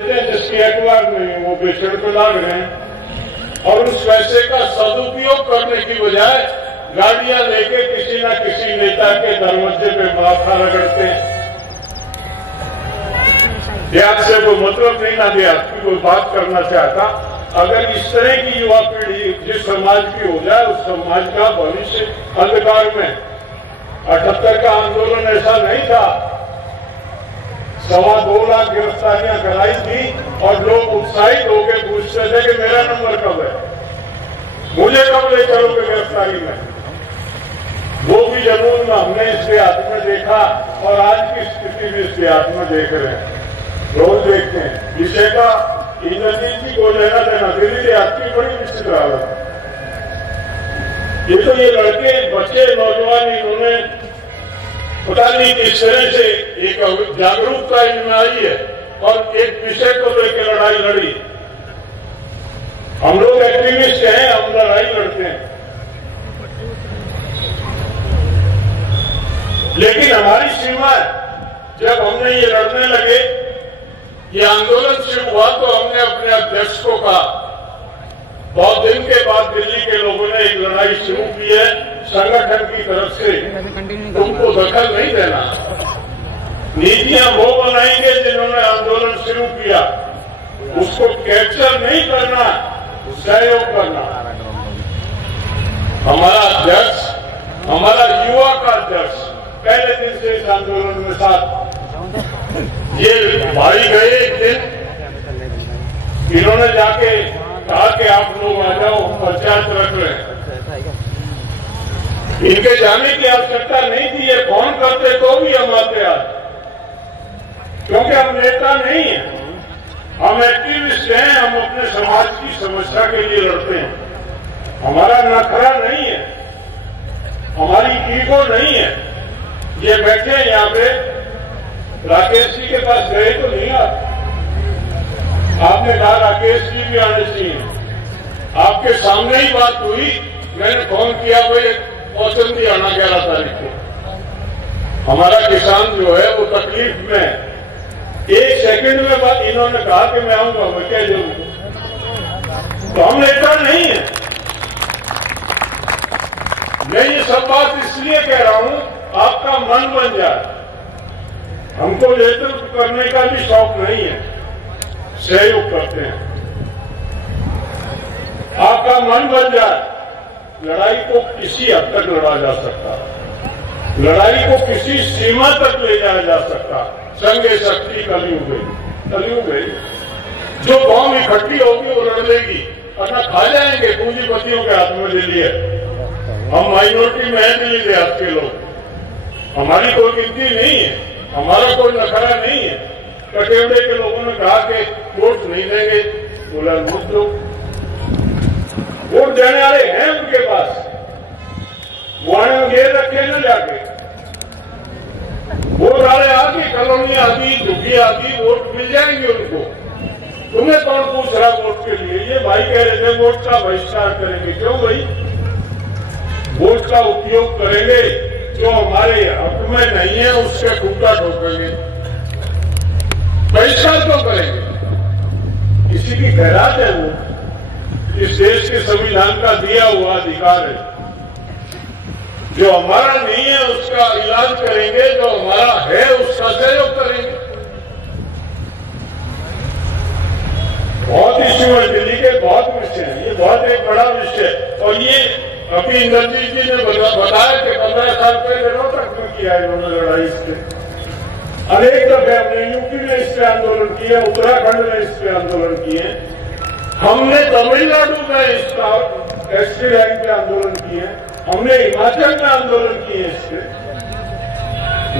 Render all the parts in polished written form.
जिसकी अखबार में वो बेचड़ पे लाग रहे हैं और उस पैसे का सदुपयोग करने की बजाय गाड़ियां लेके किसी न किसी नेता के दरवाजे पे माथा रगड़ते हैं। देहात से कोई मतलब नहीं, ना देहात की कोई बात करना चाहता। अगर इस तरह की युवा पीढ़ी जिस समाज की हो जाए उस समाज का भविष्य अंधकार में। 78 का आंदोलन ऐसा नहीं था, 2.25 लाख गिरफ्तारियां कराई थी और लोग उत्साहित होकर पूछते थे कि मेरा नंबर कब है, मुझे कब ले चलोगे गिरफ्तारी में। वो भी जनून हमने इसके हाथ में देखा और आज की स्थिति भी इसके हाथ में देख रहे हैं, रोज देखते हैं। विषय का इंद्रजीत जी को लेना देना दिल्ली आपकी बड़ी निश्चित हालत। ये तो ये लड़के बच्चे नौजवान इन्होंने पता नहीं किस तरह से एक जागरूकता इनमें आई है और एक विषय को लेकर लड़ाई लड़ी। हम लोग एक्टिविस्ट हैं, हम लड़ाई लड़ते हैं, लेकिन हमारी सीमा है। जब हमने ये लड़ने लगे, ये आंदोलन शुरू हुआ तो हमने अपने अध्यक्ष को कहा, बहुत दिन के बाद दिल्ली के लोगों ने एक लड़ाई शुरू की है संगठन की तरफ से, तुमको दखल नहीं देना। नीतियां वो बनाएंगे जिन्होंने आंदोलन शुरू किया, उसको कैप्चर नहीं करना, सहयोग करना। हमारा अध्यक्ष, हमारा युवा का अध्यक्ष पहले दिन से इस आंदोलन में साथ। ये भाई गए एक दिन, इन्होंने जाके कहा कि आप लोग आ जाओ, पंचायत रख रहे हैं। इनके जाने की आवश्यकता नहीं थी, ये फोन करते तो भी हम आते आज, क्योंकि हम नेता नहीं है, हम एक्टिविस्ट हैं। हम अपने समाज की समस्या के लिए लड़ते हैं। हमारा नखरा नहीं है, हमारी ईगो नहीं है। ये बैठे हैं यहाँ पे, राकेश जी के पास गए तो नहीं आप? आपने कहा राकेश जी भी आने चाहिए। आपके सामने ही बात हुई, मैंने फोन किया, भाई मौसम भी आना 11 तारीख को। हमारा किसान जो है वो तकलीफ में है। 1 सेकंड में बात इन्होंने कहा कि मैं आऊंगा, मैं क्या जरूर। तो हम नेता नहीं है। मैं ये सब बात इसलिए कह रहा हूं, आपका मन बन जाए। हमको नेतृत्व करने का भी शौक नहीं है, सहयोग करते हैं। आपका मन बन जाए, लड़ाई को किसी हद तक लड़ा जा सकता, लड़ाई को किसी सीमा तक ले जाया जा सकता। संगे शक्ति कलयुग गई। जो कौम इकट्ठी होगी वो लड़ लेगी, वरना खा जाएंगे पूंजीपतियों के हाथ में ले लिए। हम माइनॉरिटी में हैं दिल्ली देहात के लोग, हमारी कोई गिनती नहीं है, हमारा कोई नखरा नहीं है। कटेवड़े के लोगों ने कहा कि वोट नहीं देंगे, बोला वोट दो। वोट देने वाले हैं उनके पास, वो ये रखे न जाके। वोट वाले आगे, कॉलोनी आदि, झुग्गी आदि, वोट मिल जाएंगे उनको। तुम्हें कौन पूछ रहा वोट के लिए? ये भाई कह रहे थे वोट का बहिष्कार करेंगे। क्यों भाई? वोट का उपयोग करेंगे, जो हमारे हक में नहीं है उसके खूंटा ठोकेंगे। बहिष्कार क्यों करेंगे? किसी की खैरात है वो, इस देश के संविधान का दिया हुआ अधिकार है। जो हमारा नहीं है उसका इलाज करेंगे, जो हमारा है उसका सहयोग करेंगे। बहुत इश्यू है दिल्ली के, बहुत विषय है, ये बहुत एक बड़ा विषय। और ये अभी इंद्रजीत जी ने बताया कि 15 साल पहले रोहतक में किया इन्होंने लड़ाई इससे। अनेक दफे हमने यूपी में इस पे आंदोलन किए, उत्तराखंड में इस पे आंदोलन किए, हमने तमिलनाडु में इसका एसटी लाइन पे आंदोलन किए, हमने हिमाचल में आंदोलन किए। इससे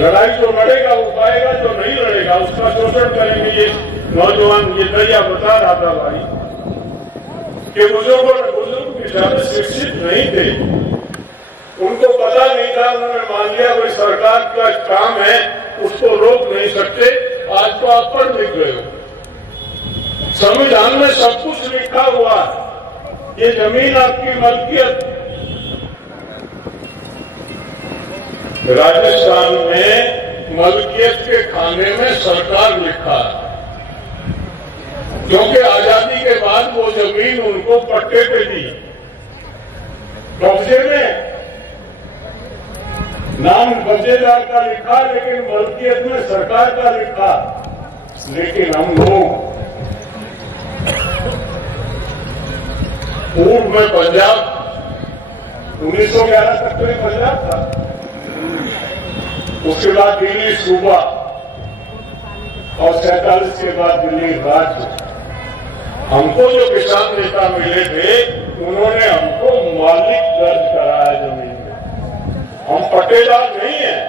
लड़ाई जो लड़ेगा वो पाएगा, जो नहीं लड़ेगा उसका शोषण करेंगे। ये नौजवान, ये दरिया बता रहा था भाई कि बुजुर्ग किसान शिक्षित नहीं थे, उनको पता नहीं था, उन्होंने मान लिया भाई सरकार का काम है, उसको रोक नहीं सकते। आज तो आप पढ़ लिख गए हो, संविधान में सब कुछ लिखा हुआ है, ये जमीन आपकी मलकियत। राजस्थान में मलकियत के खाने में सरकार लिखा है, क्योंकि आजादी के बाद वो जमीन उनको पट्टे पे दी, कब्जे में। नाम कब्जेदार का लिखा, लेकिन मलकियत में सरकार का लिखा। लेकिन हम लोग पूर्व में पंजाब 1911 तक तो पंजाब था, उसके बाद दिल्ली सूबा और 47 के बाद दिल्ली राज्य। हमको जो किसान नेता मिले थे उन्होंने हमको मालिक दर्ज कराया जमीन में। हम पट्टेदार नहीं हैं,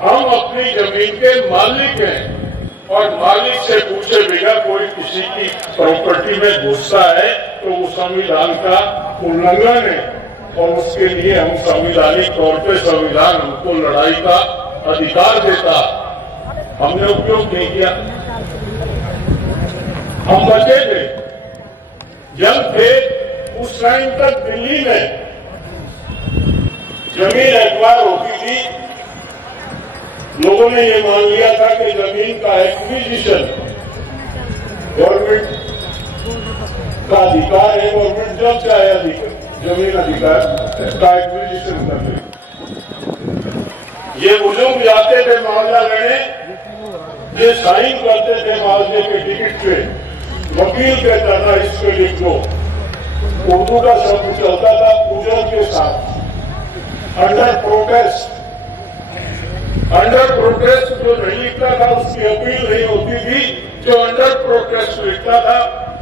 हम अपनी जमीन के मालिक हैं। और मालिक से पूछे बिना कोई किसी की प्रॉपर्टी में घुसता है तो वो संविधान का उल्लंघन है, और उसके लिए हम संवैधानिक तौर पे संविधान हमको लड़ाई का अधिकार देता, हमने उपयोग नहीं किया। हम बचे थे, जब थे उस टाइम तक दिल्ली में जमीन एक्वायर होती थी, लोगों ने ये मान लिया था कि जमीन का एक्विजिशन गवर्नमेंट का अधिकार है, गवर्नमेंट जब चाहे जमीन अधिकार का एक्विजिशन कर ले। ये बुजुर्ग जाते थे मुआवजा लेने, ये साइन करते थे मुआवजे के टिकट पे, वकील कहता था इसको लिख दो। उर्दू का शब्द चलता था उजर के साथ, अंडर प्रोटेस्ट। अंडर प्रोटेस्ट जो नहीं लिखता था उसकी अपील नहीं होती थी, जो अंडर प्रोटेस्ट लिखता था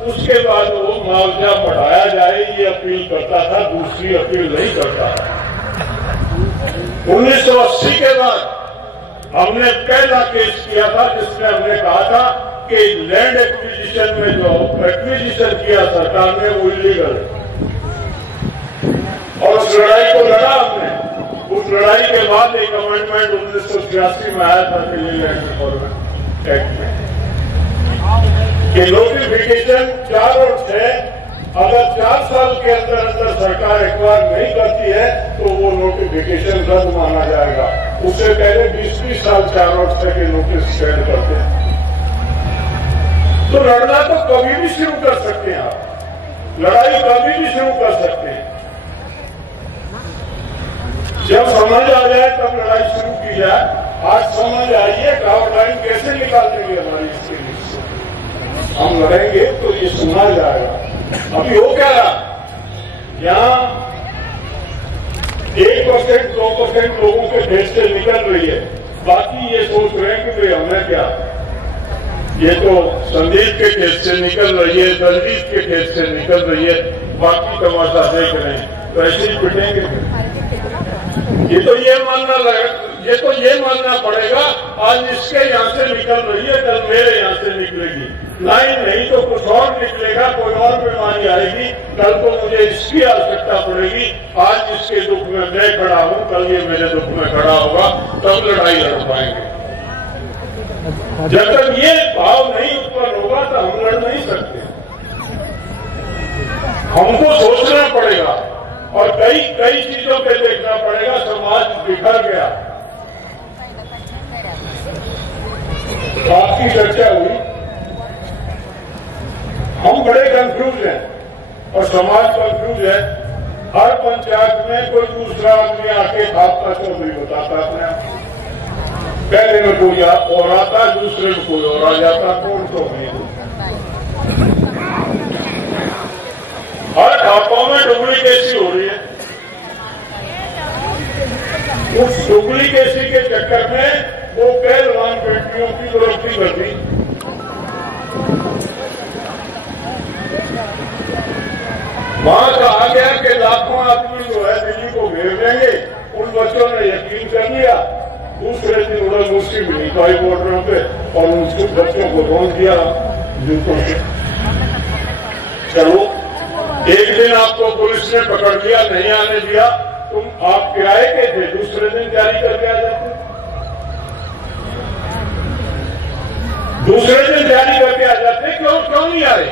उसके बाद वो मुआवजा बढ़ाया जाए ये अपील करता था, दूसरी अपील नहीं करता था। 1980 के बाद हमने पहला केस किया था जिसमें हमने कहा था कि लैंड एक्विजिशन में जो एक्विजिशन किया सरकार ने वो इलीगल है, और उस लड़ाई को लड़ा हमने। उस लड़ाई के बाद एक अमेंडमेंट 1986 में आया था दिल्ली लैंड रिफॉर्म एक्ट में कि नोटिफिकेशन 4 और 6 अगर 4 साल के अंदर अंदर सरकार एक्वायर नहीं करती है तो वो नोटिफिकेशन रद्द माना जाएगा। उससे पहले 20-20 साल 4 और 6 के नोटिस स्टैंड करते हैं। तो लड़ना तो कभी भी शुरू कर सकते हैं आप, लड़ाई कभी भी शुरू कर सकते हैं। जब समझ आ जाए तब लड़ाई शुरू की जाए। आज समझ आइए गाइडलाइन कैसे निकाल देंगे हमारी इसके लिए। हम लड़ेंगे तो ये सुना जाएगा। अभी हो क्या रहा, यहाँ 1% 2% लोगों के देश से निकल रही है, बाकी ये सोच रहे हैं कि भाई हमें क्या, ये तो संदीप के केस से निकल रही है, दलजीत के केस से निकल रही है, बाकी तमाशा देख रहे हैं, तो ऐसे ही पिटेंगे। ये तो ये मानना पड़ेगा आज इसके यहाँ से निकल रही है, कल मेरे यहाँ से निकलेगी, नहीं तो कुछ और निकलेगा, कोई और बीमारी आएगी, कल को मुझे इसकी आवश्यकता पड़ेगी। आज इसके दुख में मैं खड़ा हूँ, कल ये मेरे दुख में खड़ा होगा, तब लड़ाई लड़ पाएंगे। जब तक ये भाव नहीं उत्पन्न होगा तो हम लड़ नहीं सकते। हमको सोचना पड़ेगा और कई चीजों पे देखना पड़ेगा। समाज बिखर गया, आपकी चर्चा हुई, हम बड़े कंफ्यूज हैं और समाज कंफ्यूज है। हर पंचायत में कोई दूसरा आदमी आके आपका चौधरी बताता अपने आप, पहले में कोई और आता, दूसरे में कोई और आ जाता, कौन चौधरी। हर ढापों में डुप्लीकेसी हो रही है। उस डुप्लीकेसी के चक्कर में वो पहलवान बेटियों की दुरुस्ती कर दी। वहां कहा गया कि लाखों आदमी जो है दिल्ली को भेज देंगे, उन बच्चों ने यकीन कर लिया। दूसरे दिन उन्हें मुश्ती मिली हाई बॉर्डरों पे और उन बच्चों को रोक दिया जूतों से। चलो एक दिन आपको पुलिस ने पकड़ लिया, नहीं आने दिया, तुम आप किराए के थे, दूसरे दिन जारी करके आ जाते, दूसरे दिन जारी करके आ जाते, क्यों नहीं आए?